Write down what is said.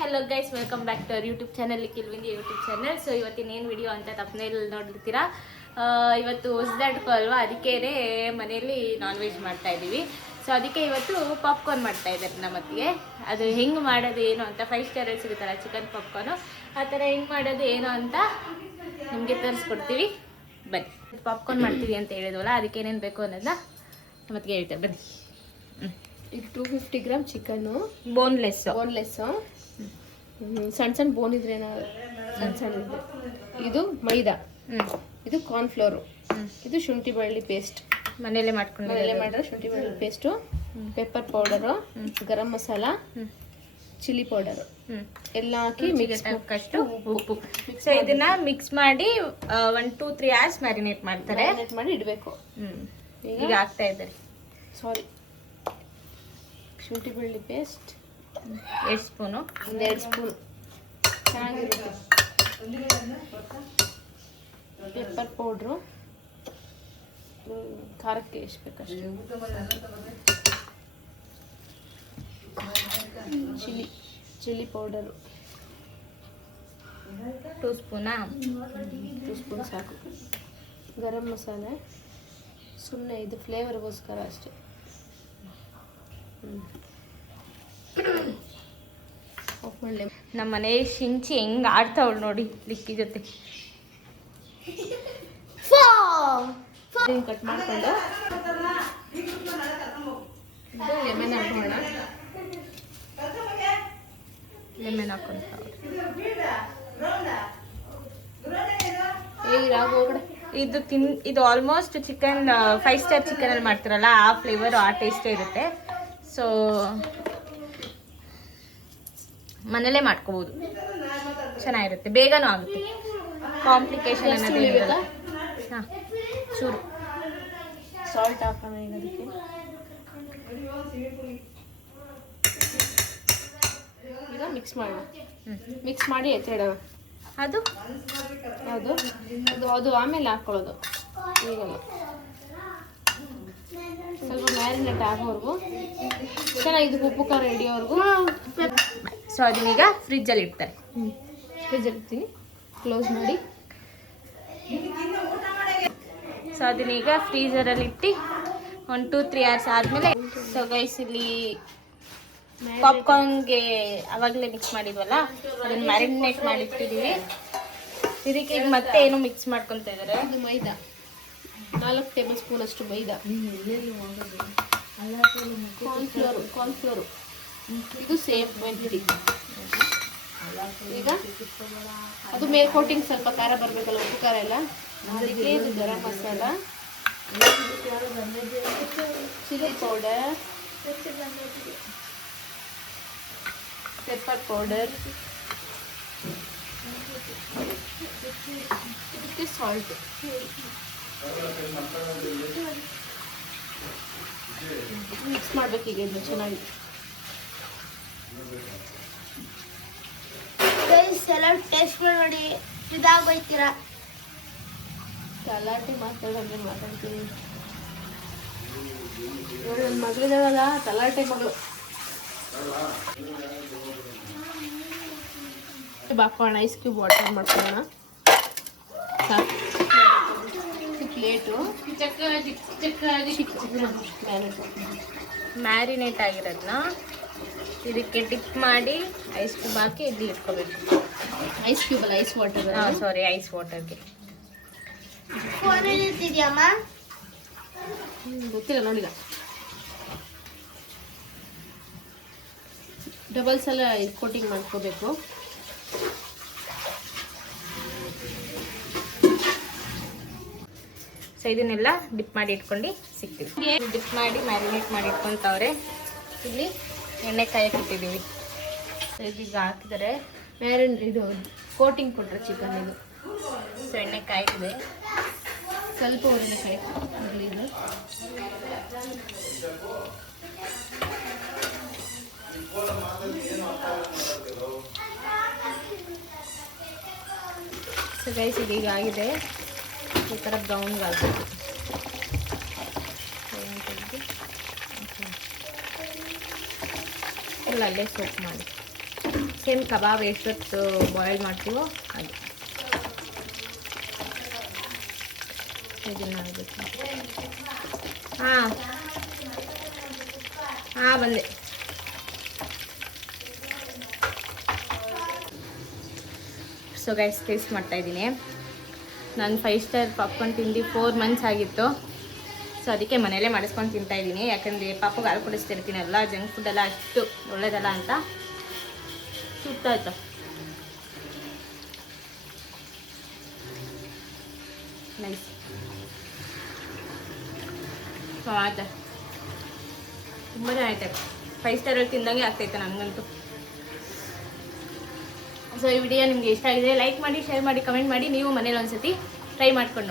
Hello guys, welcome back to our YouTube channel ಕಿಲ್ವಿಂದಿ YouTube channel. So ಇವತ್ತಿನ ಏನು video ಅಂತ ತಪ್ಪನೇಲಿ ನೋಡಿರ್ತೀರಾ. ಇವತ್ತು ಹೊಸದಾಡ್ಕೋ ಅಲ್ವಾ, ಅದಕ್ಕೇ ಮನೆಯಲ್ಲಿ ನಾನ್ ವೆಜ್ ಮಾಡ್ತಾ ಇದ್ದೀವಿ. ಸೊ ಅದಕ್ಕೆ ಇವತ್ತು ಪಾಪ್ಕಾರ್ನ್ ಮಾಡ್ತಾ ಇದ್ದಾರೆ ನಮ್ಮ ಅತ್ತಿಗೆ. ಅದು ಹೆಂಗೆ ಮಾಡೋದು ಏನು ಅಂತ 5 ಸ್ಟಾರ್ ಸಿಗುತ್ತಲ್ಲ ಚಿಕನ್ ಪಾಪ್ಕಾರ್ನು, ಆ ಥರ ಹೆಂಗೆ ಮಾಡೋದು ಏನು ಅಂತ ನಿಮಗೆ ತೋರಿಸ್ಕೊಡ್ತೀವಿ. ಬನ್ನಿ, ಪಾಪ್ಕಾರ್ನ್ ಮಾಡ್ತೀವಿ ಅಂತ ಹೇಳಿದ್ವಲ್ಲ, ಅದಕ್ಕೆ ಏನೇನು ಬೇಕು ಅನ್ನೋದನ್ನ ನಮ್ಮ ಅತ್ತಿಗೆ ಹೇಳ್ತಾರೆ. ಬನ್ನಿ. ಇದು 250 ಗ್ರಾಮ್ ಚಿಕನ್ನು, ಬೋನ್ಲೆಸ್ಸು. ಸಣ್ಣ ಸಣ್ಣ ಬೋನ್ ಇದ್ರೆ ಸಣ್ಣ ಸಣ್ಣ ಇದು ಮೈದಾ, ಇದು ಕಾರ್ನ್ಫ್ಲೋರು, ಇದು ಶುಂಠಿ ಬೆಳ್ಳುಳ್ಳಿ ಪೇಸ್ಟ್, ಮನೇಲೆ ಮಾಡಿರೋ ಶುಂಠಿ ಬೆಳ್ಳುಳ್ಳಿ ಪೇಸ್ಟು, ಪೆಪ್ಪರ್ ಪೌಡರು, ಗರಂ ಮಸಾಲ, ಚಿಲ್ಲಿ ಪೌಡರು ಎಲ್ಲ ಹಾಕಿ ಮಿಕ್ಸ್ ಹಾಕಷ್ಟು ಉಪ್ಪು. ಸೊ ಇದನ್ನ ಮಿಕ್ಸ್ ಮಾಡಿ 1-2-3 hours ಮ್ಯಾರಿನೇಟ್ ಮಾಡ್ತಾರೆ. ಮಾಡಿ ಇಡಬೇಕು. ಈಗ ಆಗ್ತಾ ಇದ್ದಾರೆ. ಸಾರಿ, ಶುಂಠಿ ಬೆಳ್ಳುಳ್ಳಿ ಪೇಸ್ಟ್ 2 ಸ್ಪೂನು, 2 ಸ್ಪೂನ್ ಚೆನ್ನಾಗಿರುತ್ತೆ. ಪೆಪ್ಪರ್ ಪೌಡ್ರು ಖಾರಕ್ಕೆ ಎಷ್ಟು ಬೇಕಷ್ಟು, ಚಿಲ್ಲಿ ಪೌಡರು 2 ಸ್ಪೂನಾ? 2 ಸ್ಪೂನ್ ಸಾಕು. ಗರಂ ಮಸಾಲೆ ಸುಮ್ಮನೆ ಇದು ಫ್ಲೇವರ್ಗೋಸ್ಕರ ಅಷ್ಟೇ. ನಮ್ಮ ಮನೆ ಶಿಂಚಿ ಹೆಂಗೆ ಆಡ್ತಾವಳು ನೋಡಿ ಲಿಕ್ಕಿ ಜೊತೆ. ಕಟ್ ಮಾಡ್ಕೊಂಡು ಲೆಮನ್ ಹಾಕೋಣ. ಲೆಮನ್ ಹಾಕೊಂತಾವ್ರೆ. ಇದು ಆಲ್ಮೋಸ್ಟ್ ಚಿಕನ್ 5 ಸ್ಟಾರ್ ಚಿಕನಲ್ಲಿ ಮಾಡ್ತಾರಲ್ಲ, ಆ ಫ್ಲೇವರ್ ಆ ಟೇಸ್ಟೇ ಇರುತ್ತೆ. ಸೊ ಮನೇಲೇ ಮಾಡ್ಕೋಬೋದು, ಚೆನ್ನಾಗಿರುತ್ತೆ, ಬೇಗನೂ ಆಗುತ್ತೆ. ಕಾಂಪ್ಲಿಕೇಶನ್ ಅನ್ನೋದು ಹಾಂ, ಚೂರು ಸಾಲ್ಟ್ ಹಾಕೋಣ. ಈಗ ಅದಕ್ಕೆ ಈಗ ಮಿಕ್ಸ್ ಮಾಡೋಣ. ಮಿಕ್ಸ್ ಮಾಡಿ ಎತ್ತಿಡೋಣ. ಅದು ಅದು ಅದು ಆಮೇಲೆ ಹಾಕ್ಕೊಳ್ಳೋದು. ಈಗಲ್ಲ, ಸ್ವಲ್ಪ ಮ್ಯಾರಿನೇಟ್ ಆಗೋವರೆಗೂ ಚೆನ್ನಾಗಿ ಇದು ಉಪ್ಪು ಖಾರ ಹಿಡಿಯೋವರೆಗೂ. ಸೊ ಅದನ್ನೀಗ ಫ್ರಿಜ್ಜಲ್ಲಿ ಇಡ್ತಾರೆ. ಫ್ರಿಜ್ಜಲ್ಲಿ ಇಡ್ತೀನಿ, ಕ್ಲೋಸ್ ಮಾಡಿ. ಸೊ ಅದನ್ನೀಗ ಫ್ರೀಝರಲ್ಲಿ ಇಟ್ಟು 1-2-3 hours ಆದಮೇಲೆ. ಸೊ ಗೈಸ್, ಇಲ್ಲಿ ಪಾಪ್ಕಾರ್ನ್ಗೆ ಆವಾಗಲೇ ಮಿಕ್ಸ್ ಮಾಡಿದ್ವಲ್ಲ, ಅದನ್ನು ಮ್ಯಾರಿನೇಟ್ ಮಾಡಿಟ್ಟಿದ್ದೀವಿ. ಇದಕ್ಕೆ ಈಗ ಮತ್ತೆ ಏನು ಮಿಕ್ಸ್ ಮಾಡ್ಕೊತಾ ಇದ್ದಾರೆ. ಇದು ಮೈದಾ 4 ಟೇಬಲ್ ಸ್ಪೂನ್ ಅಷ್ಟು ಮೈದಾ. ಕಾರ್ನ್ಫ್ಲೋರು ಇದು ಸೇಮ್ ಕ್ವಾಂಟಿಟಿ. ಈಗ ಅದು ಮೇಲೆ ಕೋಟಿಂಗ್ ಸ್ವಲ್ಪ ಖಾರ ಬರಬೇಕಲ್ಲ, ಉಪ್ಪು ಖಾರ ಎಲ್ಲ. ಅದಕ್ಕೆ ಇದು garam masala, chilli powder, pepper powder, ಇದಕ್ಕೆ ಸಾಲ್ಟ್. ಮಿಕ್ಸ್ ಮಾಡ್ಬೇಕೀಗ ಇದು ಚೆನ್ನಾಗಿ. ಎಲ್ಲ ಟೇಸ್ಟ್ ಮಾಡಿ ಇದಾಗೋಯ್ತೀರಾ. ತಲಾಟೆ ಮಾತಾಡೋದ್ರೆ ಮಾತಾಡ್ತೀನಿ. ನನ್ನ ಮಗಳಿದಾಳಲ್ಲ, ತಲಾಟೆ ಮಗಳು. ಬಾಕೋಣ, ಐಸ್ ಕ್ಯೂಬ್ ವಾಟರ್ ಮಾಡ್ಕೊಳ್ಳೋಣ. ಪ್ಲೇಟು ಮ್ಯಾರಿನೇಟ್ ಆಗಿರೋದನ್ನ ಇದಕ್ಕೆ ಡಿಪ್ ಮಾಡಿ ಐಸ್ ಕ್ಯೂಬ್ ಹಾಕಿ ಇಲ್ಲಿ ಇಟ್ಕೋಬೇಕು. ಐಸ್ ಕ್ಯೂಬ್ ಅಲ್ಲ, ಐಸ್ ವಾಟರ್. ಸಾರಿ, ಐಸ್ ವಾಟರ್ಗೆ. ಫೋನಲ್ಲಿ ಇರ್ತಿದ್ಯಮ್ಮ? ಗೊತ್ತಿಲ್ಲ ನೋಡಿದ. ಡಬಲ್ ಸಲ ಕೋಟಿಂಗ್ ಮಾಡ್ಕೋಬೇಕು. ಸೊ ಇದನ್ನೆಲ್ಲ ಡಿಪ್ ಮಾಡಿ ಇಟ್ಕೊಂಡು ಸಿಗ್ತೀವಿ. ಡಿಪ್ ಮಾಡಿ ಮ್ಯಾರಿನೇಟ್ ಮಾಡಿ ಇಟ್ಕೊತವ್ರೆ. ಇಲ್ಲಿ ಎಣ್ಣೆ ಕಾಯಕ್ಕೆ ಇಟ್ಟಿದ್ದೀವಿ. ಸೊ ಇದೀಗ ಹಾಕಿದರೆ ಇದು ಕೋಟಿಂಗ್ ಕೊಟ್ಟರೆ ಚಿಕನ್ ಇದು. ಸೊ ಎಣ್ಣೆ ಕಾಯ್ತಿದೆ, ಸ್ವಲ್ಪ ಒಳ್ಳೆ ಕಾಯಿ ಇರಲಿ ಇದು. ಸೊ ಗೈಸ್, ಇದೀಗ ಆಗಿದೆ. ಈ ಥರ ಬ್ರೌನ್ಗೆ ಆಗಬೇಕು. ಫುಲ್ ಅಲ್ಲೇ ಸೋಪ್ ಮಾಡಿ. ಸೇಮ್ ಕಬಾಬ್ ಎಷ್ಟೊತ್ತು ಬಾಯ್ಲ್ ಮಾಡ್ತೀವೋ ಅದು ಇದನ್ನ ಹಾಂ ಬಂದೆ. ಸೊ ಗೈಸ್ ಟೇಸ್ಟ್ ಮಾಡ್ತಾಯಿದ್ದೀನಿ. ನಾನು 5 ಸ್ಟಾರ್ ಪಾಪ್ಕಾರ್ನ್ ತಿಂದು 4 ಮಂತ್ಸ್ ಆಗಿತ್ತು. ಸೊ ಅದಕ್ಕೆ ಮನೆಯಲ್ಲೇ ಮಾಡಿಸ್ಕೊಂಡು ತಿಂತಾಯಿದ್ದೀನಿ. ಯಾಕಂದರೆ ಪಾಪಗೆ ಹಾಲು ಕುಡಿಸ್ತಿರ್ತೀನಲ್ಲ, ಜಂಕ್ ಫುಡ್ಡೆಲ್ಲ ಅಷ್ಟು ಒಳ್ಳೇದಲ್ಲ ಅಂತ. ಸುತ್ತಾಯ್ತು ನೈಸ್. ಆಯ್ತು, ತುಂಬ ಚೆನ್ನಾಗೈತೆ. 5 ಸ್ಟಾರಲ್ಲಿ ತಿಂದಂಗೆ ಆಗ್ತೈತೆ ನನಗಂತೂ. ಸೊ ಈ ವಿಡಿಯೋ ನಿಮಗೆ ಇಷ್ಟ ಆಗಿದೆ ಲೈಕ್ ಮಾಡಿ, ಶೇರ್ ಮಾಡಿ, ಕಮೆಂಟ್ ಮಾಡಿ. ನೀವು ಮನೇಲಿ ಒಂದ್ಸತಿ ಟ್ರೈ ಮಾಡ್ಕೊಂಡು